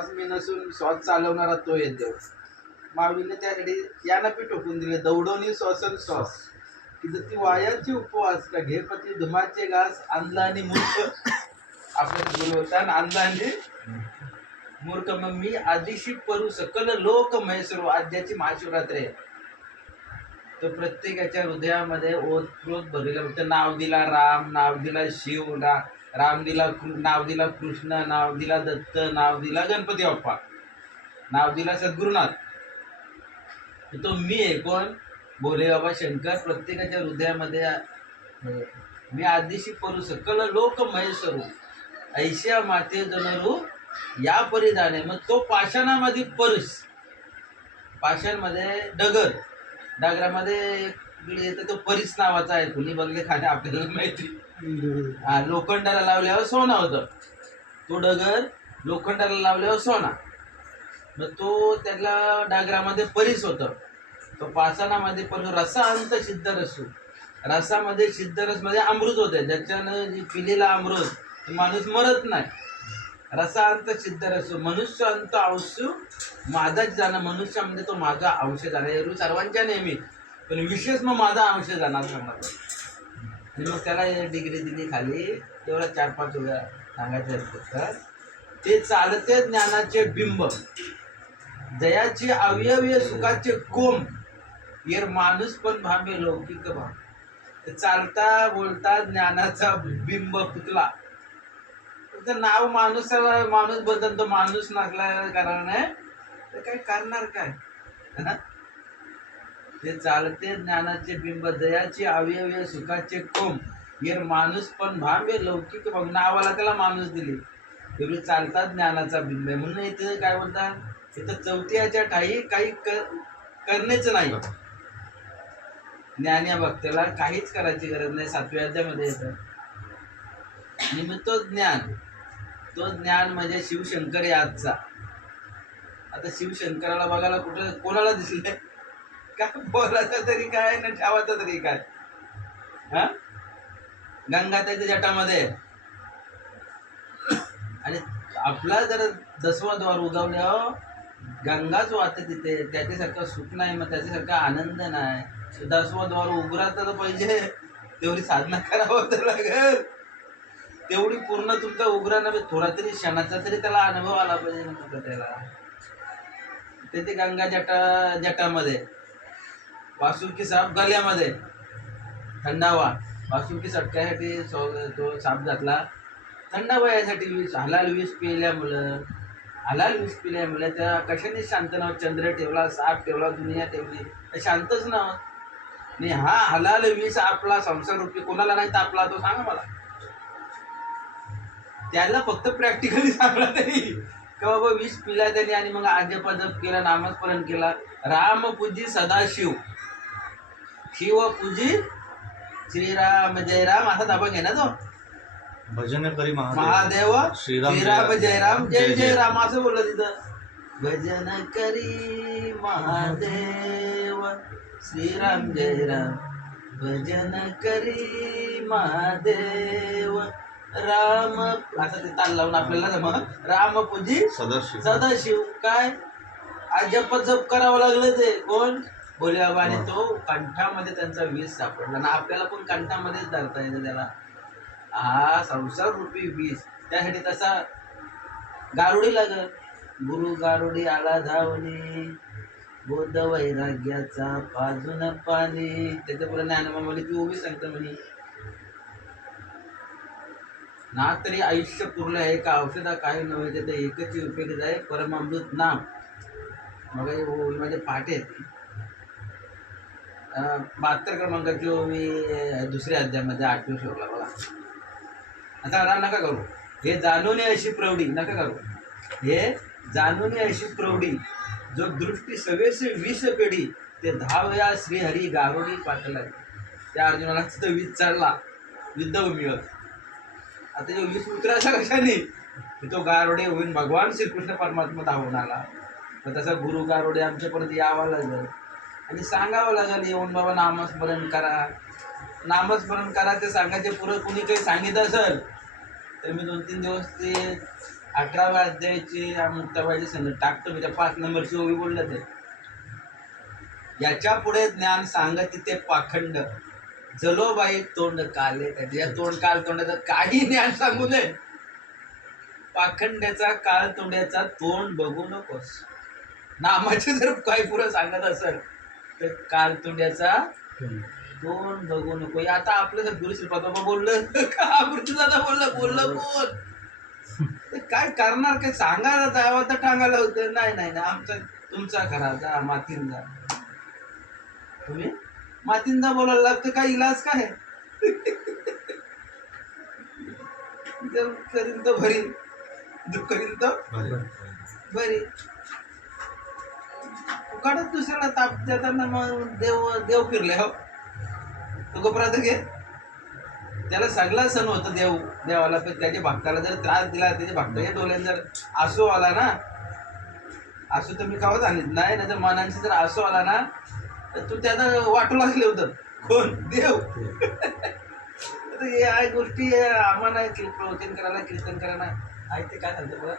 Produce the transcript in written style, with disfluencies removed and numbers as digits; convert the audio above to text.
श्वास मी नसून श्वास चालवणारा तो येतो. माऊलीने त्यासाठी याला पी ठोकून दिले, दौडवणी श्वासन श्वास की ती वायाची उपवास का घेपती धुमाचे घास आणला आणि मूर्ख आपल्या गुरु होता आणला आणि मूर्ख. मग मी आदिशी परू सकल लोक मैसरू. आद्याची महाशिवरात्री आहे. तो प्रत्येकाच्या हृदयामध्ये ओतप्रोत भरलेला फक्त नाव दिला राम, नाव दिला शिव, राम दिला, नाव दिला कृष्ण, नाव दिला दत्त, नाव दिला गणपती बाप्पा, नाव दिला सद्गुरुनाथ. तो मी आहे कोण? भोले बाबा शंकर. प्रत्येकाच्या हृदयामध्ये मी आदिशी परू सकल लोक महेश्वरू ऐशा माते जनरू या परिधाने. मग तो पाषाणामध्ये परुष, पाषाणमध्ये डगर, डागरामध्ये येतं तो परीस नावाचा आहे. कुणी बघले खाणे आपल्याला माहिती. लोखंडाला लावल्यावर सोना होतं. तो डगर लोखंडाला लावल्यावर सोना. मग तो त्याला डागरामध्ये परीस होतं. तो पाषाणामध्ये पण रसांत सिद्ध रसू. रसामध्ये सिद्ध रस मध्ये अमृत होते. ज्याच्यानं जी पिलेला अमृत माणूस मरत नाही. रसांत सिद्ध रसू. मनुष्य अंत औषध माझाच जाणं. मनुष्यामध्ये तो माझा अंश जाणार. एरवी सर्वांच्या नेहमी, पण विशेष मग माझा अंश जाणार समज. आणि मग त्याला डिग्री दिली खाली. तेवढा 4-5 वेळा सांगायचं पुस्तक. ते चालते ज्ञानाचे बिंब, जयाची अवयवीय सुखाचे कोंब, येर माणूस पण भांबे लौकिक भाव. चालता बोलता ज्ञानाचा बिंब पुतला. नाव माणूस बदलतो. माणूस नसला कारण तर काय करणार काय. ते चालते ज्ञानाचे बिंब, दयाची अवयवीय सुखाचे कोंब, येर माणूस पण भांबे लौकिक भाव. नावाला त्याला माणूस दिली. तेवढी चालतात ज्ञानाचा बिंब आहे. म्हणून इथे काय बोलतात, इथं चौथ्याच्या ठाई काही करणेच नाही. ज्ञान या भक्ताला काहीच करायची गरज नाही. 7व्या अध्यायामध्ये येतं. आणि मग तो ज्ञान म्हणजे शिवशंकर आहे आजचा. आता शिवशंकराला बघायला कुठं कोणाला दिसले? काय बोलायचं तरी काय ना ठेवायचं तरी काय. हा, गंगा त्याच्या जटामध्ये. आणि आपला जर 10वा द्वार उगवल्यावर गंगाच वाहते तिथे. त्याच्यासारखं सुख नाही, मग त्याच्यासारखा आनंद नाही. 10वा द्वार उघडा तर पाहिजे, तेवढी साधना करावं तर लागेल. तेवढी पूर्ण तुमचा उघडा नव्हे, थोडा तरी क्षणाचा तरी त्याला अनुभव आला पाहिजे ना तुमचा त्याला. ते गंगा जटामध्ये, वासुकी साप गल्यामध्ये थंडावा. वासुकी सटक्यासाठी तो साप घातला. थंडावा यासाठी विष, हलाल विष पिल्यामुळं, हलाल विष पिल्यामुळे त्या कशाने शांत नव्हत. चंद्र ठेवला, साप ठेवला, दुनिया ठेवली, शांतच नव्हत. आणि हा हलाल विष आपला संसार रूपी कोणाला नाही तापला तो सांगा मला. त्याला फक्त प्रॅक्टिकली सांगला तरी का बाबा विष पिला त्याने. आणि मग आजप जप केला, नामस्मरण केला. राम पूजी सदाशिव, शिव पूजी श्रीराम जय राम असा दाबा घे ना तो. भजन करी महादेव श्रीराम जय राम जय जय राम असं बोललं तिथं. भजन करी महादेव श्रीराम जय राम, भजन करी महादेव राम. असं ते ताल लावून आपल्याला जमा. राम पूजी सदाशिव. काय जप जप करावं लागलं ते कोण? भोले बाबा. आणि तो कंठामध्ये त्यांचा विष सापडला ना. आपल्याला पण कंठामध्येच धरता येतं त्याला. हा संसार रूपी विष. त्यासाठी तसा गारुडी लागत. गुरु गारुडी आला धावली, बोध वैराग्याचा पाजून पाणी. त्याच्या पुढे ज्ञानोबा म्हणे ती उभी सांगता म्हणे ना तरी आयुष्य पुरलं आहे का औषधा काही नव्हे. ते एकच उपयोगी आहे परमामृत नाम. मग माझे पाठ आहेत 72 क्रमांकाची ओवी 2ऱ्या अध्यायामध्ये 8व्या श्लोकला बघा. आता नका करू हे जाणून अशी प्रौढी. नका करू हे जाणून अशी प्रौढी, जो दृष्टी सवेसे विष पेढी, ते 10 वेळा श्रीहरी गारुडी पाठला. त्या अर्जुनाला तिथं वीज चढला युद्धभूमीवर. आता जो वीज उतरायचा कशाने? तो गारुडे होऊन भगवान श्रीकृष्ण परमात्मा धावून आला. तर तसा गुरु गारुडे आमच्यापर्यंत यावा लागेल आणि सांगावं लागेल येऊन बाबा नामस्मरण करा, नामस्मरण करा. ते सांगायचे पुढं कुणी काही सांगितलं असेल तर मी 2-3 दिवस ते 18व्या अध्यायाची मुक्ताबाईची संगत टाकतो मी त्या 5 नंबरची ओवी बोललं ते. याच्या पुढे ज्ञान सांगत ते पाखंड जलोबाई तोंड काले त्याच्या तोंड काल तोंडाचं काही ज्ञान सांगू नये. पाखंड्याचा काळ तोंड्याचा तोंड बघू नकोस. नामाचे जर काही पुरं सांगत असेल तर काल तोंड्याचा तोंड बघू नको. आता आपलं सद्गुरू श्रीपादबाबा बोललं का दादा बोललं कोण काय करणार काय सांगायला जावं तर टांगायला होतं. नाही नाही नाही आमचा तुमचा घरा जा मातीन जा. तुम्ही मातींदा बोलायला लागतं काय इलाज काय जर करीन तर भरीन दुःख करीन तर बरी उकाडत दुसऱ्याला ताप देताना मग देव फिरले हो तो गप्रात घे. त्याला सगळा सण होतं देवाला पण त्याच्या भक्ताला जर त्रास दिला त्याच्या भक्ताच्या डोळ्यात जर आसू आला ना आसू तर मी कावत आणत नाही ना तर मनांशी जर आसू आला ना तर तू त्याला वाटू लागले होतं कोण देव. या गोष्टी आम्हाला प्रवचन करायला कीर्तन करायला आहे ते काय सांगतो बघा